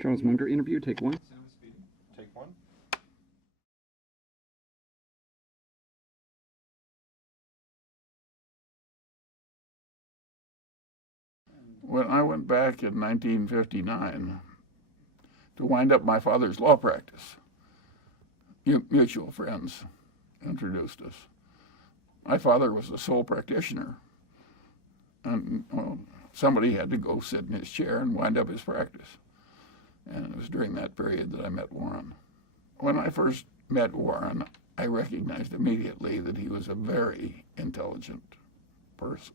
Charles Munger interview, take one. Take one. When I went back in 1959 to wind up my father's law practice, mutual friends introduced us. My father was the sole practitioner, and somebody had to go sit in his chair and wind up his practice. And it was during that period that I met Warren. When I first met Warren, I recognized immediately that he was a very intelligent person.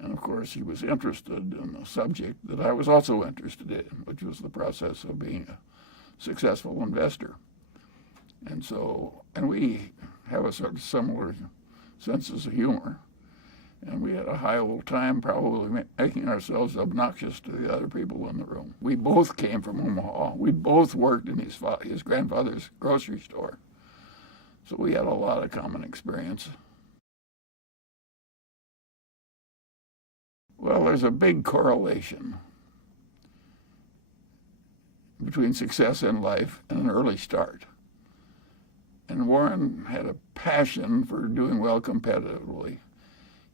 And of course, he was interested in the subject that I was also interested in, which was the process of being a successful investor. And we have a sort of similar senses of humor. And we had a high old time probably making ourselves obnoxious to the other people in the room. We both came from Omaha. We both worked in his grandfather's grocery store. So we had a lot of common experience. Well, there's a big correlation between success in life and an early start. And Warren had a passion for doing well competitively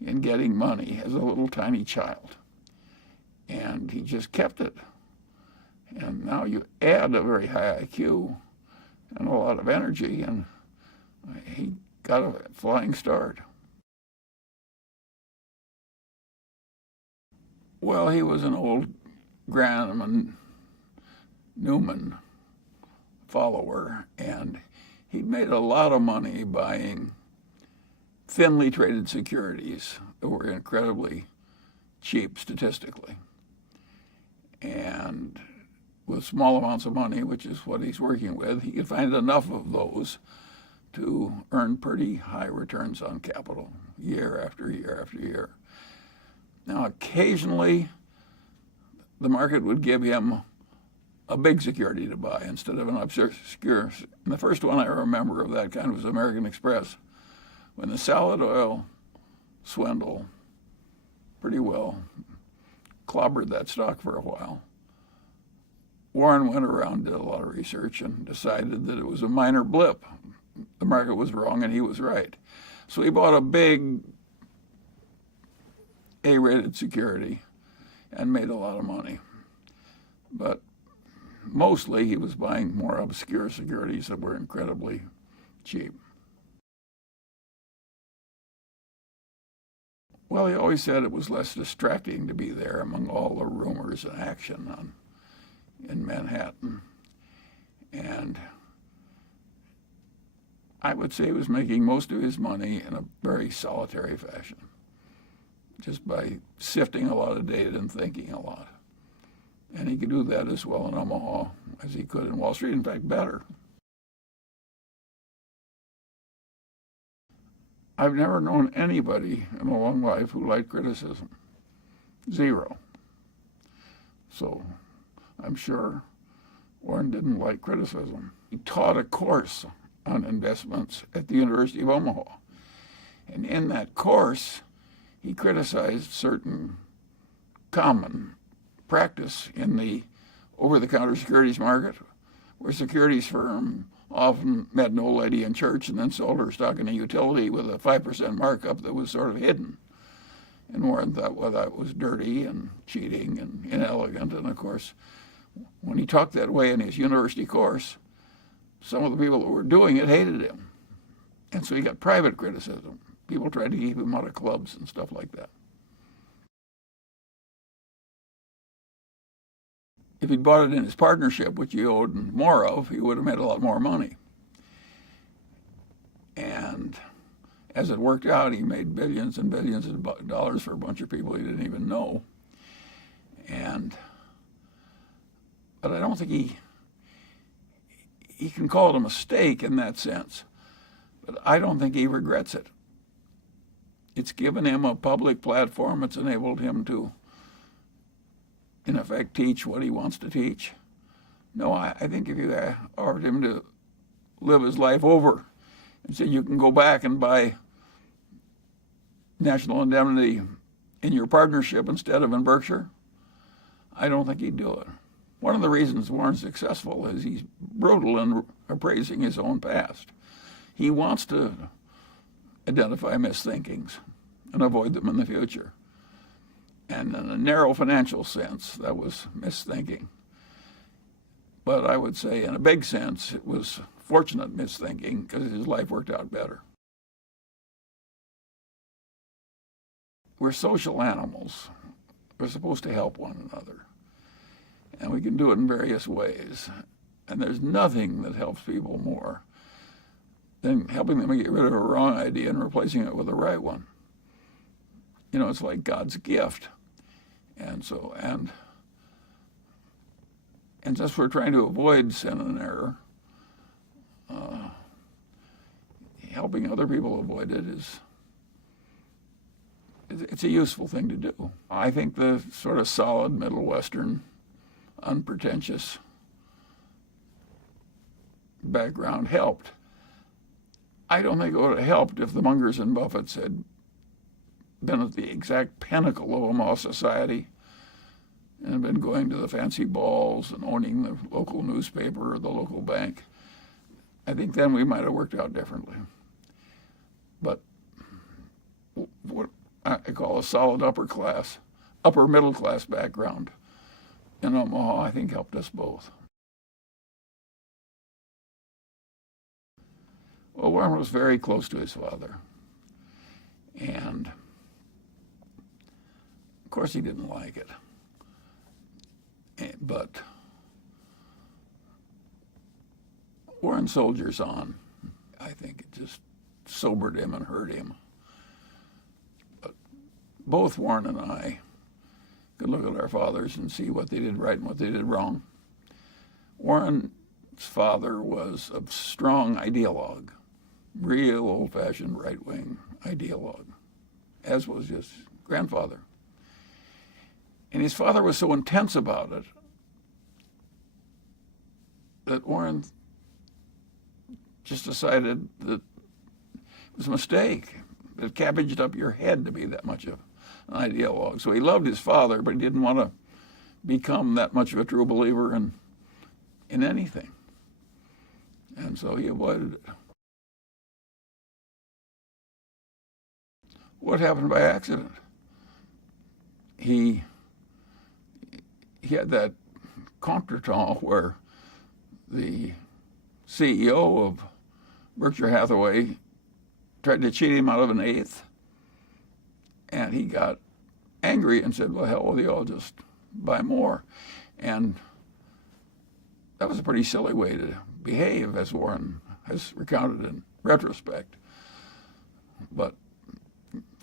in getting money as a little tiny child. And he just kept it. And now you add a very high IQ and a lot of energy, and he got a flying start. Well, he was an old Graham and Newman follower, and he'd made a lot of money buying thinly traded securities that were incredibly cheap statistically. And with small amounts of money, which is what he's working with, he could find enough of those to earn pretty high returns on capital year after year after year. Now, occasionally, the market would give him a big security to buy instead of an obscure. And the first one I remember of that kind was American Express, when the salad oil swindle pretty well clobbered that stock for a while. Warren went around, did a lot of research, and decided that it was a minor blip. The market was wrong and he was right. So he bought a big A-rated security and made a lot of money. But mostly he was buying more obscure securities that were incredibly cheap. Well, he always said it was less distracting to be there among all the rumors and action in Manhattan. And I would say he was making most of his money in a very solitary fashion, just by sifting a lot of data and thinking a lot. And he could do that as well in Omaha as he could in Wall Street, in fact, better. I've never known anybody in a long life who liked criticism. Zero. So I'm sure Warren didn't like criticism. He taught a course on investments at the University of Omaha. And in that course, he criticized certain common practice in the over-the-counter securities market, where securities firm often met an old lady in church and then sold her stock in a utility with a 5% markup that was sort of hidden. And Warren thought, well, that was dirty and cheating and inelegant. And of course, when he talked that way in his university course, some of the people who were doing it hated him. And so he got private criticism. People tried to keep him out of clubs and stuff like that. If he'd bought it in his partnership, which he owed more of, he would have made a lot more money. And as it worked out, he made billions and billions of dollars for a bunch of people he didn't even know. But I don't think he can call it a mistake in that sense, but I don't think he regrets it. It's given him a public platform. It's enabled him to, in effect, teach what he wants to teach. No, I think if you offered him to live his life over and said you can go back and buy National Indemnity in your partnership instead of in Berkshire, I don't think he'd do it. One of the reasons Warren's successful is he's brutal in appraising his own past. He wants to identify misthinkings and avoid them in the future. And in a narrow financial sense, that was misthinking. But I would say in a big sense, it was fortunate misthinking because his life worked out better. We're social animals. We're supposed to help one another. And we can do it in various ways. And there's nothing that helps people more than helping them get rid of a wrong idea and replacing it with a right one. You know, it's like God's gift. And since we're trying to avoid sin and error, helping other people avoid it it's a useful thing to do. I think the sort of solid Middle Western, unpretentious background helped. I don't think it would have helped if the Mungers and Buffetts had been at the exact pinnacle of Omaha society and been going to the fancy balls and owning the local newspaper or the local bank. I think then we might have worked out differently. But what I call a solid upper middle class background in Omaha, I think helped us both. Well, Warren was very close to his father. And of course he didn't like it. But Warren soldiers on. I think it just sobered him and hurt him. But both Warren and I could look at our fathers and see what they did right and what they did wrong. Warren's father was a strong ideologue, real old-fashioned right-wing ideologue, as was his grandfather. And his father was so intense about it that Warren just decided that it was a mistake. It cabbaged up your head to be that much of an ideologue. So he loved his father, but he didn't want to become that much of a true believer in anything. And so he avoided it. What happened by accident? He had that contretemps where the CEO of Berkshire Hathaway tried to cheat him out of an eighth, and he got angry and said, well, hell with you, I'll just buy more. And that was a pretty silly way to behave, as Warren has recounted in retrospect. But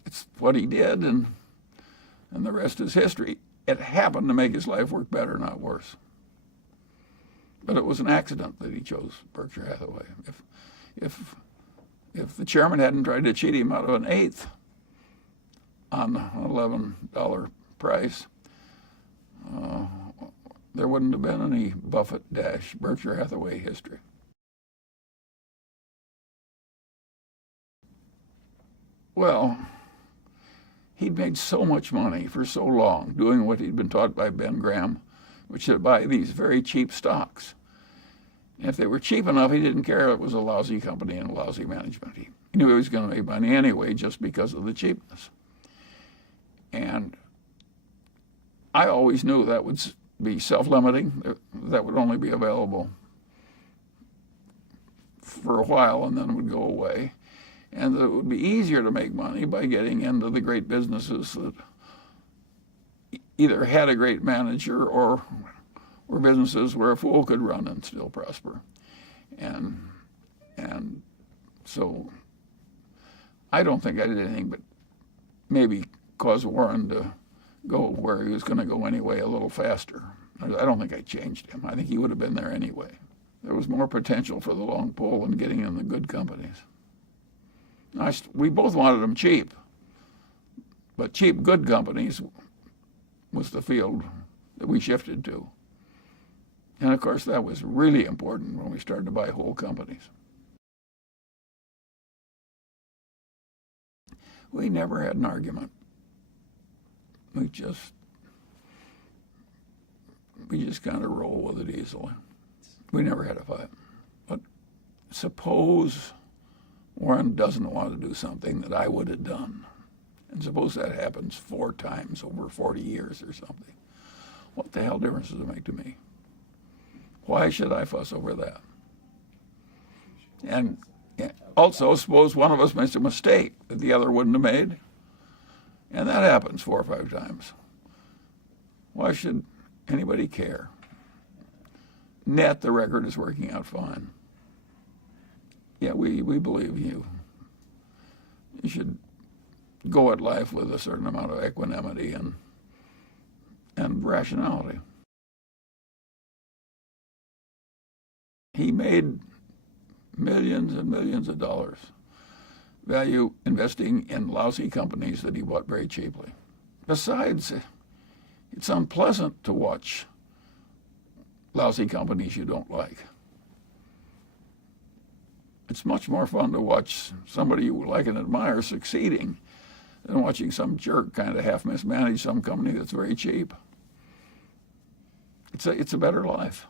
it's what he did, and the rest is history. It happened to make his life work better, not worse. But it was an accident that he chose Berkshire Hathaway. If the chairman hadn't tried to cheat him out of an eighth on an $11 price, there wouldn't have been any Buffett-Berkshire Hathaway history. Well, he'd made so much money for so long doing what he'd been taught by Ben Graham, which is to buy these very cheap stocks. And if they were cheap enough, he didn't care if it was a lousy company and a lousy management. He knew he was going to make money anyway just because of the cheapness. And I always knew that would be self-limiting. That would only be available for a while and then it would go away. And that it would be easier to make money by getting into the great businesses that either had a great manager or were businesses where a fool could run and still prosper. And so I don't think I did anything but maybe cause Warren to go where he was going to go anyway a little faster. I don't think I changed him. I think he would have been there anyway. There was more potential for the long pole in getting in the good companies. We both wanted them cheap, but cheap, good companies was the field that we shifted to. And of course, that was really important when we started to buy whole companies. We never had an argument. We you just kind of roll with it easily. We never had a fight. But suppose Warren doesn't want to do something that I would have done. And suppose that happens 4 times over 40 years or something. What the hell difference does it make to me? Why should I fuss over that? And also, suppose one of us makes a mistake that the other wouldn't have made. And that happens 4 or 5 times. Why should anybody care? Net, the record is working out fine. Yeah, we believe you. You should go at life with a certain amount of equanimity and rationality. He made millions and millions of dollars value investing in lousy companies that he bought very cheaply. Besides, it's unpleasant to watch lousy companies you don't like. It's much more fun to watch somebody you like and admire succeeding than watching some jerk kind of half mismanage some company that's very cheap. It's a better life.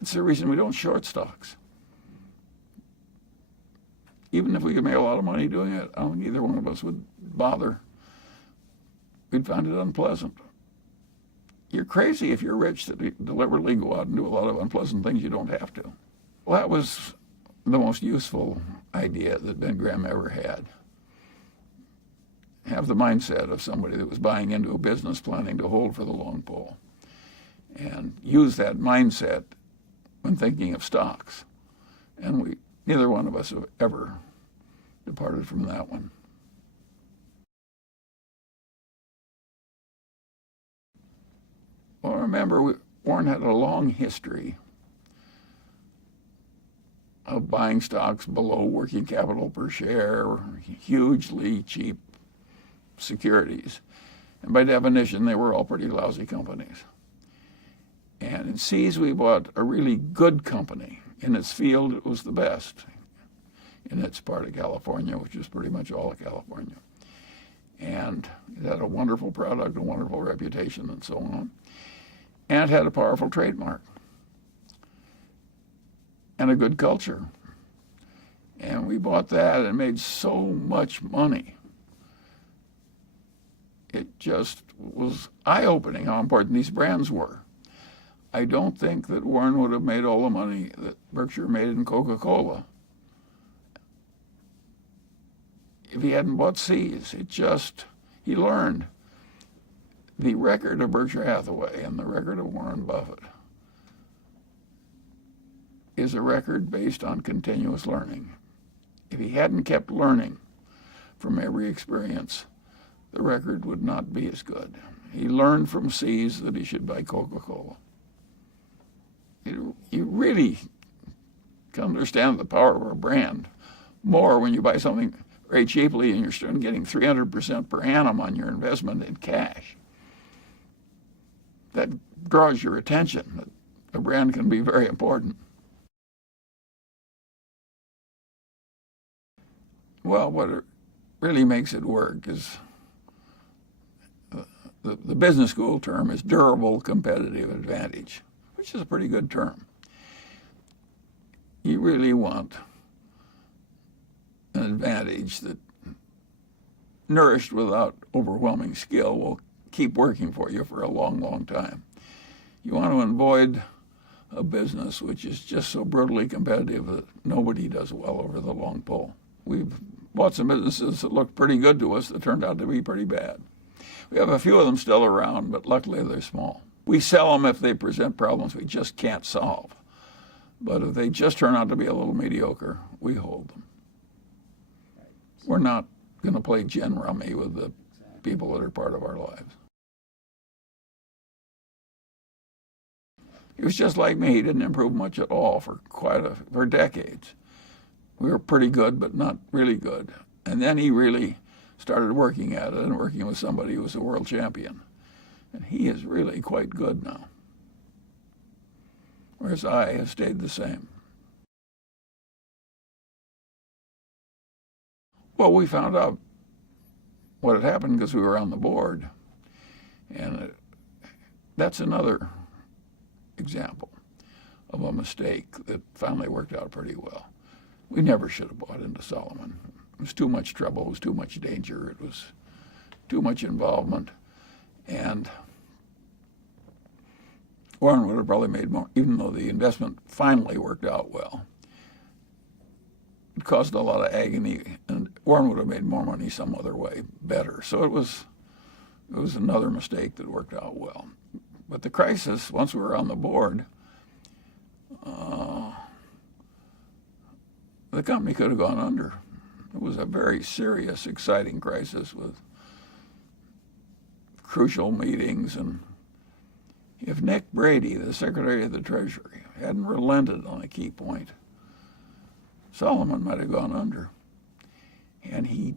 It's the reason we don't short stocks. Even if we could make a lot of money doing it, I don't think either one of us would bother. We'd find it unpleasant. You're crazy if you're rich to deliberately go out and do a lot of unpleasant things you don't have to. Well, that was the most useful idea that Ben Graham ever had. Have the mindset of somebody that was buying into a business planning to hold for the long pull. And use that mindset when thinking of stocks. And neither one of us have ever departed from that one. Well, remember, Warren had a long history of buying stocks below working capital per share, hugely cheap securities. And by definition, they were all pretty lousy companies. And in Seas, we bought a really good company. In its field, it was the best in its part of California, which is pretty much all of California. And it had a wonderful product, a wonderful reputation, and so on. And it had a powerful trademark and a good culture. And we bought that and made so much money. It just was eye-opening how important these brands were. I don't think that Warren would have made all the money that Berkshire made in Coca-Cola if he hadn't bought Seas. He learned. The record of Berkshire Hathaway and the record of Warren Buffett is a record based on continuous learning. If he hadn't kept learning from every experience, the record would not be as good. He learned from Seas that he should buy Coca-Cola. You really can understand the power of a brand more when you buy something very cheaply and you're still getting 300% per annum on your investment in cash. That draws your attention. A brand can be very important. Well, what really makes it work is the business school term is durable competitive advantage, which is a pretty good term. You really want an advantage that, nourished without overwhelming skill, will keep working for you for a long, long time. You want to avoid a business which is just so brutally competitive that nobody does well over the long pull. We've bought some businesses that looked pretty good to us that turned out to be pretty bad. We have a few of them still around, but luckily they're small. We sell them if they present problems we just can't solve. But if they just turn out to be a little mediocre, we hold them. We're not going to play gin rummy with the people that are part of our lives. He was just like me. He didn't improve much at all for decades. We were pretty good, but not really good. And then he really started working at it and working with somebody who was a world champion. And he is really quite good now. Whereas I have stayed the same. Well, we found out what had happened because we were on the board. And that's another example of a mistake that finally worked out pretty well. We never should have bought into Solomon. It was too much trouble. It was too much danger. It was too much involvement. And Warren would have probably made more, even though the investment finally worked out well. It caused a lot of agony, and Warren would have made more money some other way, better. So it was another mistake that worked out well. But the crisis, once we were on the board, the company could have gone under. It was a very serious, exciting crisis with crucial meetings. And if Nick Brady, the Secretary of the Treasury, hadn't relented on a key point, Solomon might have gone under. And he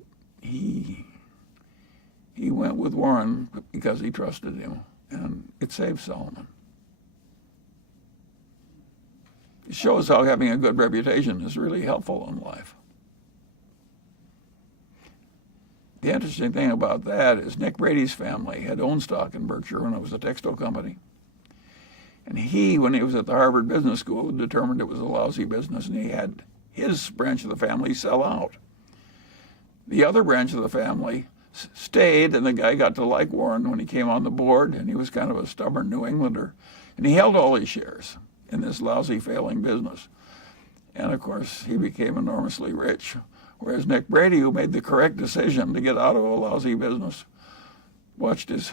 went with Warren because he trusted him, and it saved Solomon. It shows how having a good reputation is really helpful in life. The interesting thing about that is Nick Brady's family had owned stock in Berkshire when it was a textile company. And he, when he was at the Harvard Business School, determined it was a lousy business, and he had his branch of the family sell out. The other branch of the family stayed, and the guy got to like Warren when he came on the board, and he was kind of a stubborn New Englander. And he held all his shares in this lousy, failing business. And of course, he became enormously rich. Whereas Nick Brady, who made the correct decision to get out of a lousy business, watched his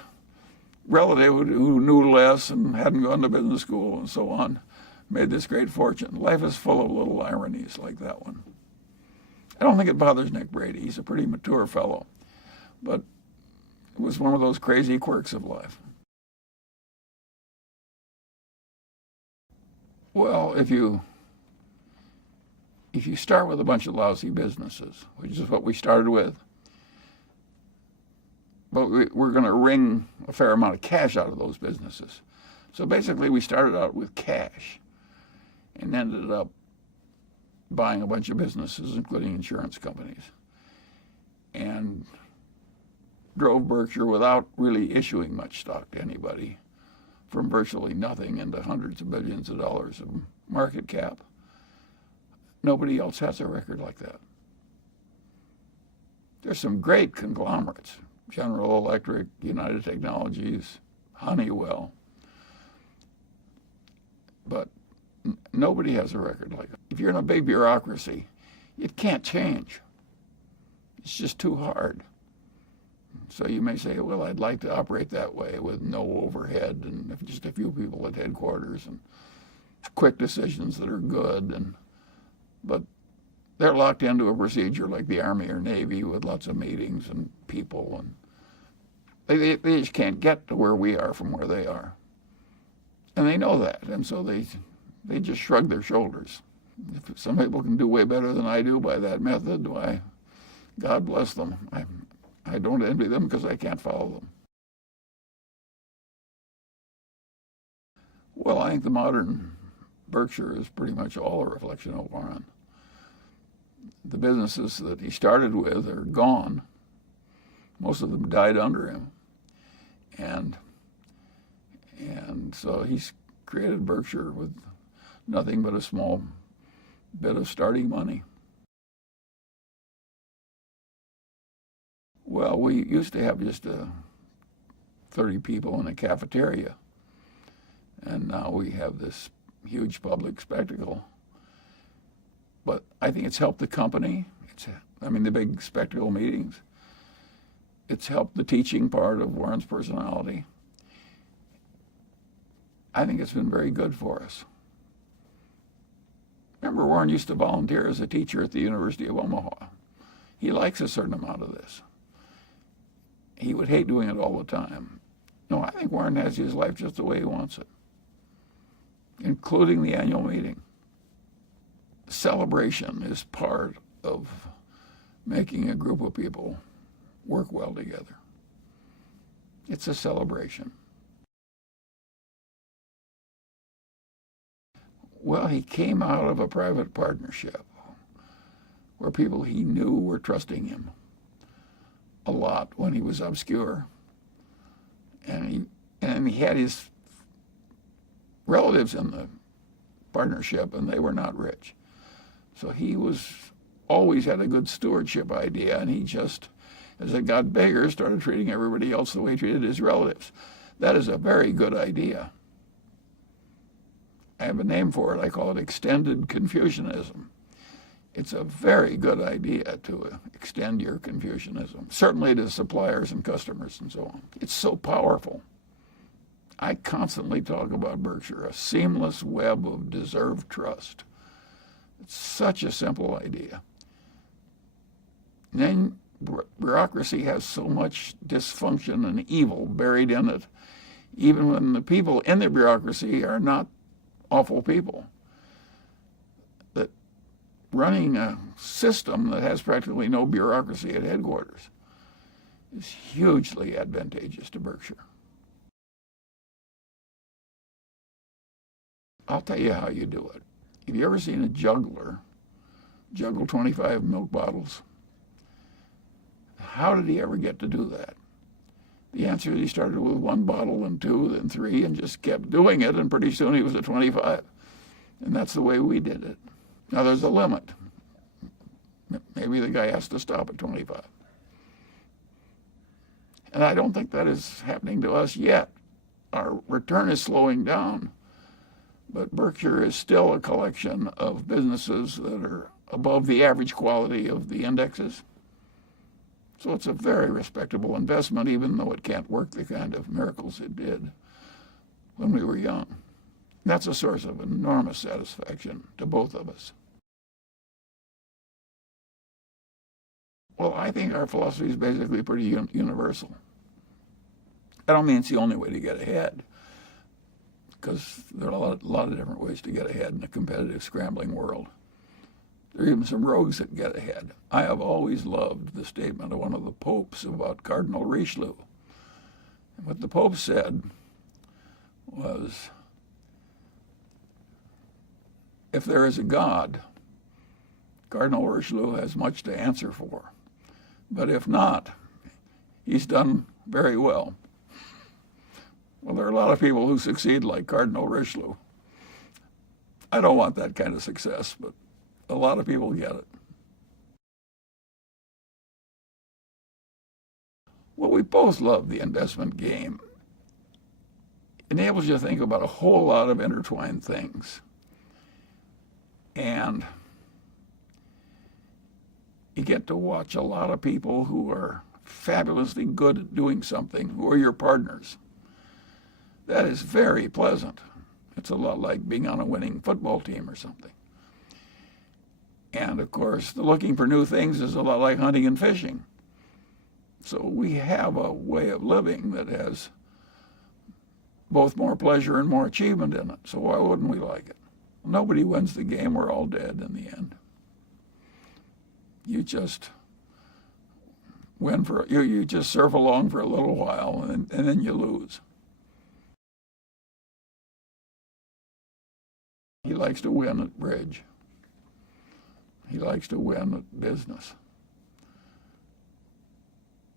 relative who knew less and hadn't gone to business school and so on, made this great fortune. Life is full of little ironies like that one. I don't think it bothers Nick Brady. He's a pretty mature fellow. But it was one of those crazy quirks of life. Well, if you start with a bunch of lousy businesses, which is what we started with, but we're going to wring a fair amount of cash out of those businesses. So basically, we started out with cash and ended up buying a bunch of businesses, including insurance companies, and drove Berkshire without really issuing much stock to anybody, from virtually nothing into hundreds of billions of dollars of market cap. Nobody else has a record like that. There's some great conglomerates, General Electric, United Technologies, Honeywell, but nobody has a record like that. If you're in a big bureaucracy, it can't change. It's just too hard. So you may say, well, I'd like to operate that way with no overhead and just a few people at headquarters and quick decisions that are good. But they're locked into a procedure like the Army or Navy with lots of meetings and people. And they just can't get to where we are from where they are. And they know that. And so they just shrug their shoulders. If some people can do way better than I do by that method, why, God bless them. I don't envy them because I can't follow them. Well, I think the modern Berkshire is pretty much all a reflection of Warren. The businesses that he started with are gone. Most of them died under him. And so he's created Berkshire with nothing but a small bit of starting money. Well, we used to have just 30 people in a cafeteria, and now we have this huge public spectacle. But I think it's helped the company. The big spectacle meetings. It's helped the teaching part of Warren's personality. I think it's been very good for us. Remember, Warren used to volunteer as a teacher at the University of Omaha. He likes a certain amount of this. He would hate doing it all the time. No, I think Warren has his life just the way he wants it, including the annual meeting. Celebration is part of making a group of people work well together. It's a celebration. Well, he came out of a private partnership where people he knew were trusting him a lot when he was obscure. And he had his relatives in the partnership, and they were not rich. So he always had a good stewardship idea, and he just, as it got bigger, started treating everybody else the way he treated his relatives. That is a very good idea. I have a name for it. I call it extended Confucianism. It's a very good idea to extend your Confucianism, certainly to suppliers and customers and so on. It's so powerful. I constantly talk about Berkshire, a seamless web of deserved trust. It's such a simple idea. And then bureaucracy has so much dysfunction and evil buried in it, even when the people in the bureaucracy are not awful people. That running a system that has practically no bureaucracy at headquarters is hugely advantageous to Berkshire. I'll tell you how you do it. Have you ever seen a juggler juggle 25 milk bottles? How did he ever get to do that? The answer is he started with 1 bottle, and 2, then 3, and just kept doing it, and pretty soon he was at 25. And that's the way we did it. Now there's a limit. Maybe the guy has to stop at 25. And I don't think that is happening to us yet. Our return is slowing down, but Berkshire is still a collection of businesses that are above the average quality of the indexes. So it's a very respectable investment, even though it can't work the kind of miracles it did when we were young. That's a source of enormous satisfaction to both of us. Well, I think our philosophy is basically pretty universal. I don't mean it's the only way to get ahead, because there are a lot of different ways to get ahead in a competitive, scrambling world. There are even some rogues that get ahead. I have always loved the statement of one of the popes about Cardinal Richelieu. And what the Pope said was, if there is a God, Cardinal Richelieu has much to answer for. But if not, he's done very well. Well, there are a lot of people who succeed like Cardinal Richelieu. I don't want that kind of success, but a lot of people get it. Well, we both love the investment game. It enables you to think about a whole lot of intertwined things. And you get to watch a lot of people who are fabulously good at doing something, who are your partners. That is very pleasant. It's a lot like being on a winning football team or something. And of course, the looking for new things is a lot like hunting and fishing. So we have a way of living that has both more pleasure and more achievement in it. So why wouldn't we like it? Nobody wins the game. We're all dead in the end. You just you just surf along for a little while, and then you lose. He likes to win at bridge. He likes to win at business.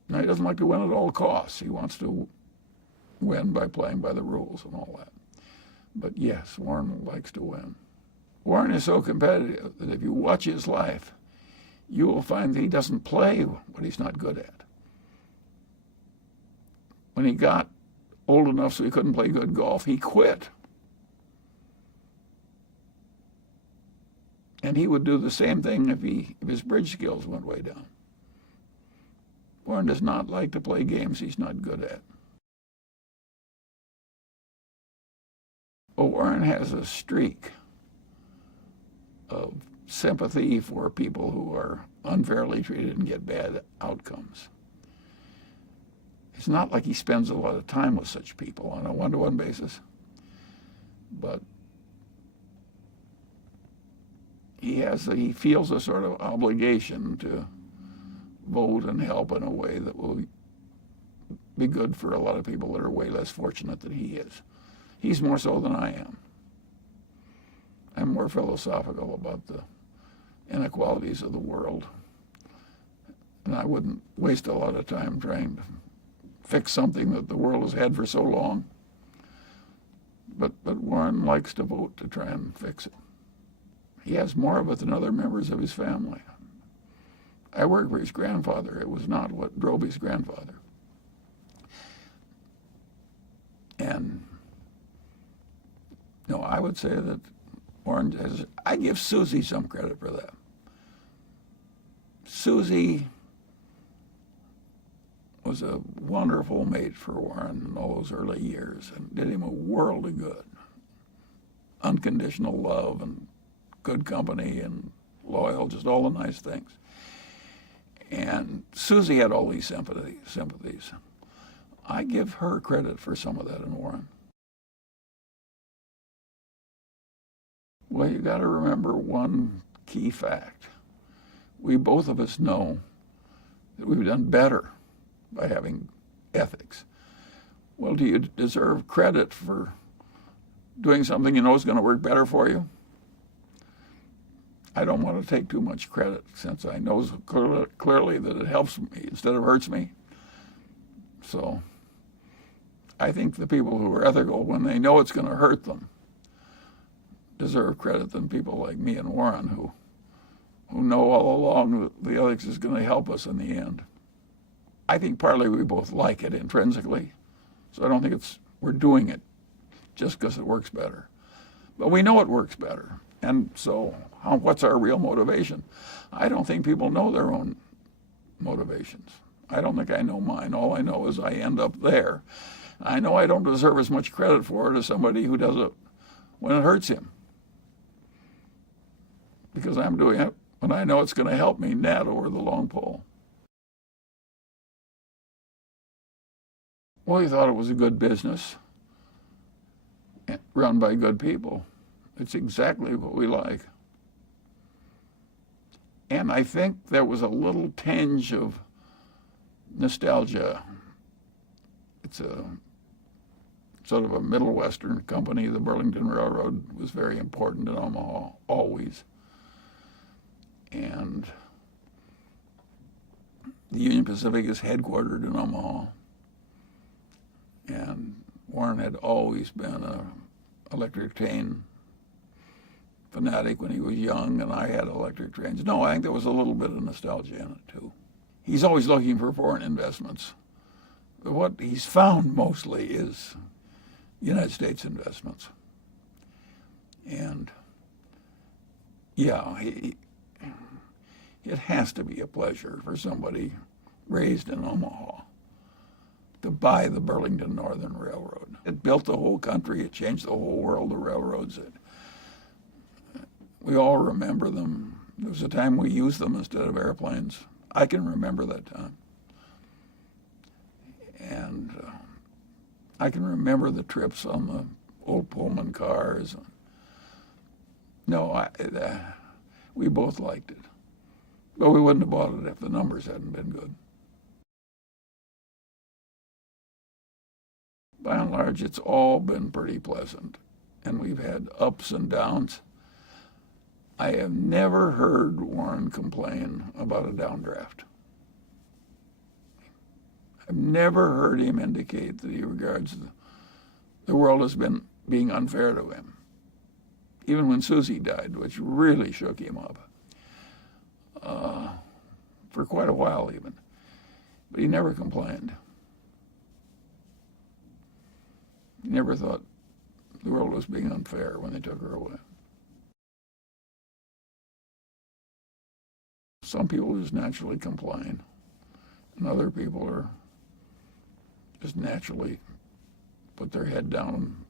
Now, he doesn't like to win at all costs. He wants to win by playing by the rules and all that. But yes, Warren likes to win. Warren is so competitive that if you watch his life, you will find that he doesn't play what he's not good at. When he got old enough so he couldn't play good golf, he quit. And he would do the same thing if his bridge skills went way down. Warren does not like to play games he's not good at. Well, Warren has a streak of sympathy for people who are unfairly treated and get bad outcomes. It's not like he spends a lot of time with such people on a one-to-one basis, but he feels a sort of obligation to vote and help in a way that will be good for a lot of people that are way less fortunate than he is. He's more so than I am. I'm more philosophical about the inequalities of the world. And I wouldn't waste a lot of time trying to fix something that the world has had for so long. but Warren likes to vote to try and fix it. He has more of it than other members of his family. I worked for his grandfather. It was not what drove his grandfather. And no, I would say that Warren has, I give Susie some credit for that. Susie was a wonderful mate for Warren in all those early years and did him a world of good. Unconditional love and good company and loyal, just all the nice things. And Susie had all these sympathies. I give her credit for some of that in Warren. Well, you got to remember one key fact. We both of us know that we've done better by having ethics. Well, do you deserve credit for doing something you know is going to work better for you? I don't want to take too much credit since I know clearly that it helps me instead of hurts me. So I think the people who are ethical, when they know it's going to hurt them, deserve credit than people like me and Warren who know all along that the ethics is going to help us in the end. I think partly we both like it intrinsically, so I don't think we're doing it just because it works better. But we know it works better, and so what's our real motivation? I don't think people know their own motivations. I don't think I know mine. All I know is I end up there. I know I don't deserve as much credit for it as somebody who does it when it hurts him, because I'm doing it when I know it's going to help me net over the long pole. Well, he thought it was a good business run by good people. It's exactly what we like. And I think there was a little tinge of nostalgia. It's a sort of a Middle Western company. The Burlington Railroad was very important in Omaha, always. And the Union Pacific is headquartered in Omaha. And Warren had always been an electric train fanatic when he was young, and I had electric trains. No, I think there was a little bit of nostalgia in it, too. He's always looking for foreign investments. But what he's found mostly is United States investments. And, yeah, it has to be a pleasure for somebody raised in Omaha to buy the Burlington Northern Railroad. It built the whole country. It changed the whole world of railroads. We all remember them. There was a time we used them instead of airplanes. I can remember that time. And I can remember the trips on the old Pullman cars. No, we both liked it. But we wouldn't have bought it if the numbers hadn't been good. By and large, it's all been pretty pleasant, and we've had ups and downs. I have never heard Warren complain about a downdraft. I've never heard him indicate that he regards the world as being unfair to him, even when Susie died, which really shook him up for quite a while even. But he never complained. He never thought the world was being unfair when they took her away. Some people just naturally complain, and other people are just naturally put their head down and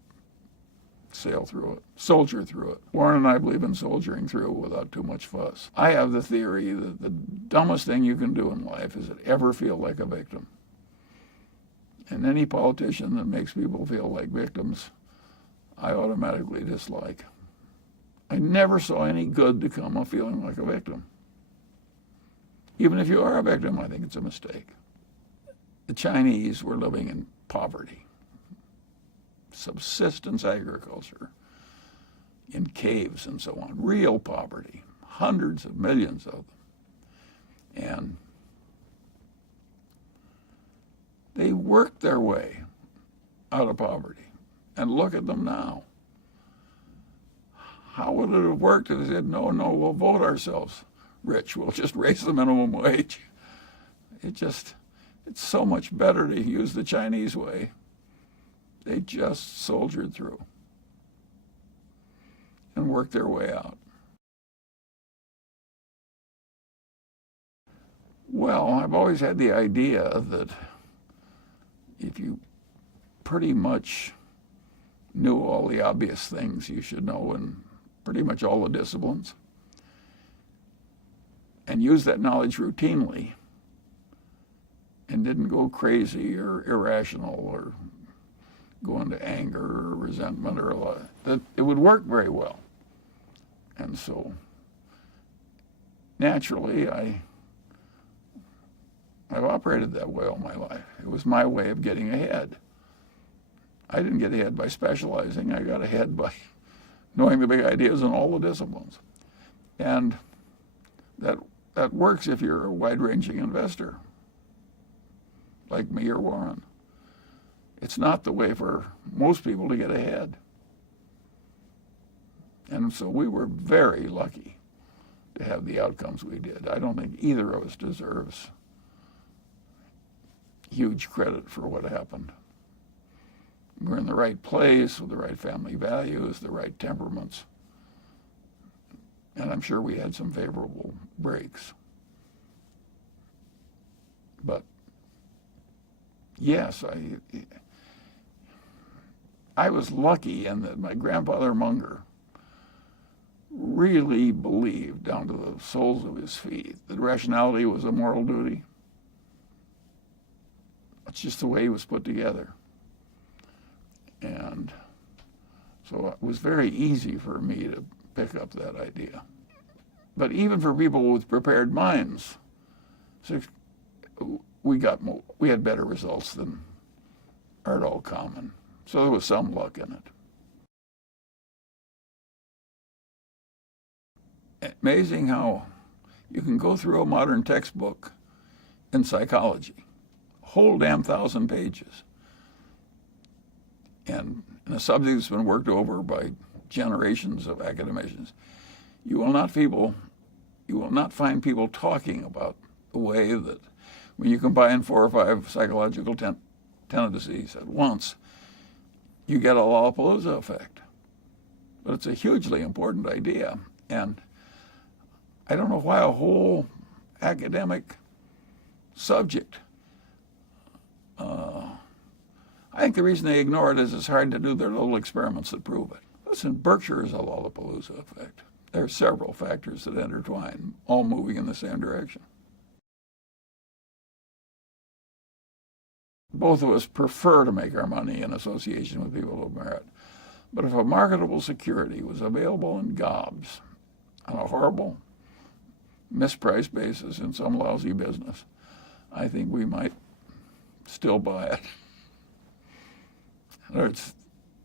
sail through it, soldier through it. Warren and I believe in soldiering through without too much fuss. I have the theory that the dumbest thing you can do in life is to ever feel like a victim. And any politician that makes people feel like victims, I automatically dislike. I never saw any good to come of feeling like a victim. Even if you are a victim, I think it's a mistake. The Chinese were living in poverty, subsistence agriculture, in caves and so on, real poverty, hundreds of millions of them. And they worked their way out of poverty. And look at them now. How would it have worked if they said, no, we'll vote ourselves rich. We'll just raise the minimum wage. It's so much better to use the Chinese way. They just soldiered through and worked their way out. Well, I've always had the idea that if you pretty much knew all the obvious things you should know in pretty much all the disciplines, and used that knowledge routinely, and didn't go crazy or irrational or go into anger or resentment or a lot, that it would work very well. And so naturally I've operated that way all my life. It was my way of getting ahead. I didn't get ahead by specializing. I got ahead by knowing the big ideas in all the disciplines. And that works if you're a wide-ranging investor, like me or Warren. It's not the way for most people to get ahead. And so we were very lucky to have the outcomes we did. I don't think either of us deserves huge credit for what happened. We're in the right place with the right family values, the right temperaments. And I'm sure we had some favorable breaks. But yes, I was lucky in that my grandfather Munger really believed down to the soles of his feet that rationality was a moral duty. That's just the way he was put together. And so it was very easy for me to pick up that idea. But even for people with prepared minds, we had better results than are at all common. So there was some luck in it. Amazing how you can go through a modern textbook in psychology, whole damn 1,000 pages, and in a subject that's been worked over by generations of academicians. You will not find people talking about the way that when you combine 4 or 5 psychological tendencies at once, you get a Lollapalooza effect. But it's a hugely important idea. And I don't know why a whole academic subject, I think the reason they ignore it is it's hard to do their little experiments that prove it. Listen, Berkshire is a Lollapalooza effect. There are several factors that intertwine, all moving in the same direction. Both of us prefer to make our money in association with people of merit. But if a marketable security was available in gobs on a horrible, mispriced basis in some lousy business, I think we might still buy it. In other words,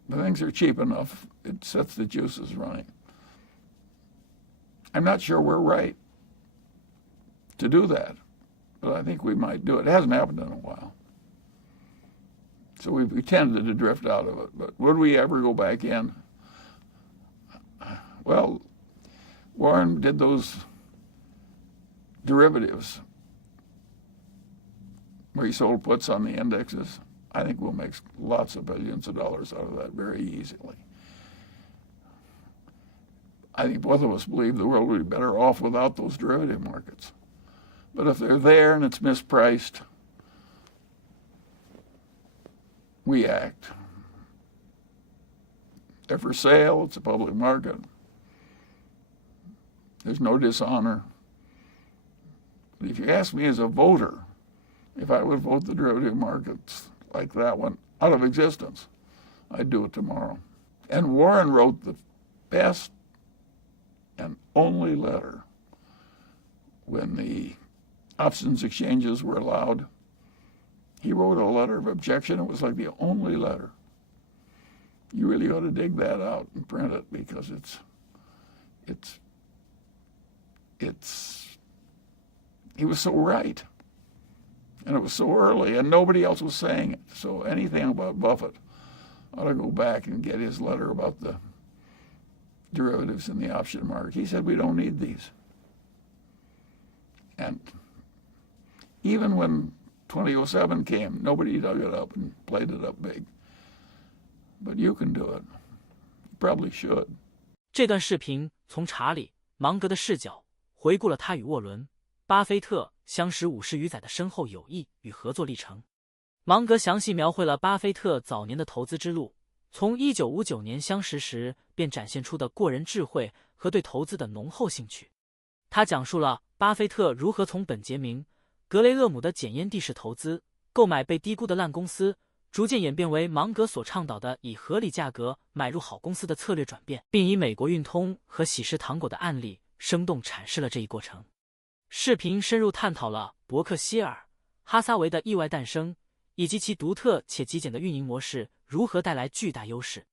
the things are cheap enough, it sets the juices running. I'm not sure we're right to do that, but I think we might do it. It hasn't happened in a while. So we tended to drift out of it, but would we ever go back in? Well, Warren did those derivatives where he sold puts on the indexes. I think we'll make lots of billions of dollars out of that very easily. I think both of us believe the world would be better off without those derivative markets. But if they're there and it's mispriced, we act. They're for sale, it's a public market. There's no dishonor. But if you ask me as a voter, if I would vote the derivative markets like that one out of existence, I'd do it tomorrow. And Warren wrote the best and only letter when the options exchanges were allowed. He wrote a letter of objection. It was like the only letter. You really ought to dig that out and print it because he was so right. And it was so early and nobody else was saying it. So anything about Buffett, ought to go back and get his letter about the derivatives in the option market. He said, we don't need these. And even when 2007 came, nobody dug it up and played it up big. But you can do it. You probably should. 这段视频从查理·芒格的视角回顾了他与沃伦·巴菲特相识50余载的深厚友谊与合作历程。芒格详细描绘了巴菲特早年的投资之路，从1959年相识时便展现出的过人智慧和对投资的浓厚兴趣。他讲述了巴菲特如何从本杰明·格雷厄姆的检验地式投资，购买被低估的烂公司，逐渐演变为芒格所倡导的以合理价格买入好公司的策略转变，并以美国运通和喜诗糖果的案例生动阐释了这一过程。视频深入探讨了伯克希尔、哈撒韦的意外诞生，以及其独特且极简的运营模式如何带来巨大优势。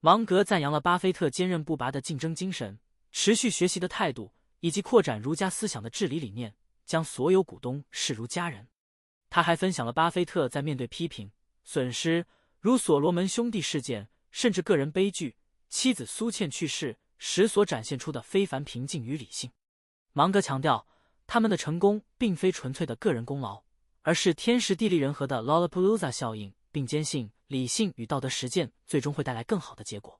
芒格赞扬了巴菲特坚韧不拔的竞争精神、持续学习的态度，以及扩展儒家思想的治理理念，将所有股东视如家人。他还分享了巴菲特在面对批评、损失，如所罗门兄弟事件，甚至个人悲剧、妻子苏茜去世时所展现出的非凡平静与理性。芒格强调，他们的成功并非纯粹的个人功劳，而是天时地利人和的 Lollapalooza效应，并坚信理性与道德实践最终会带来更好的结果。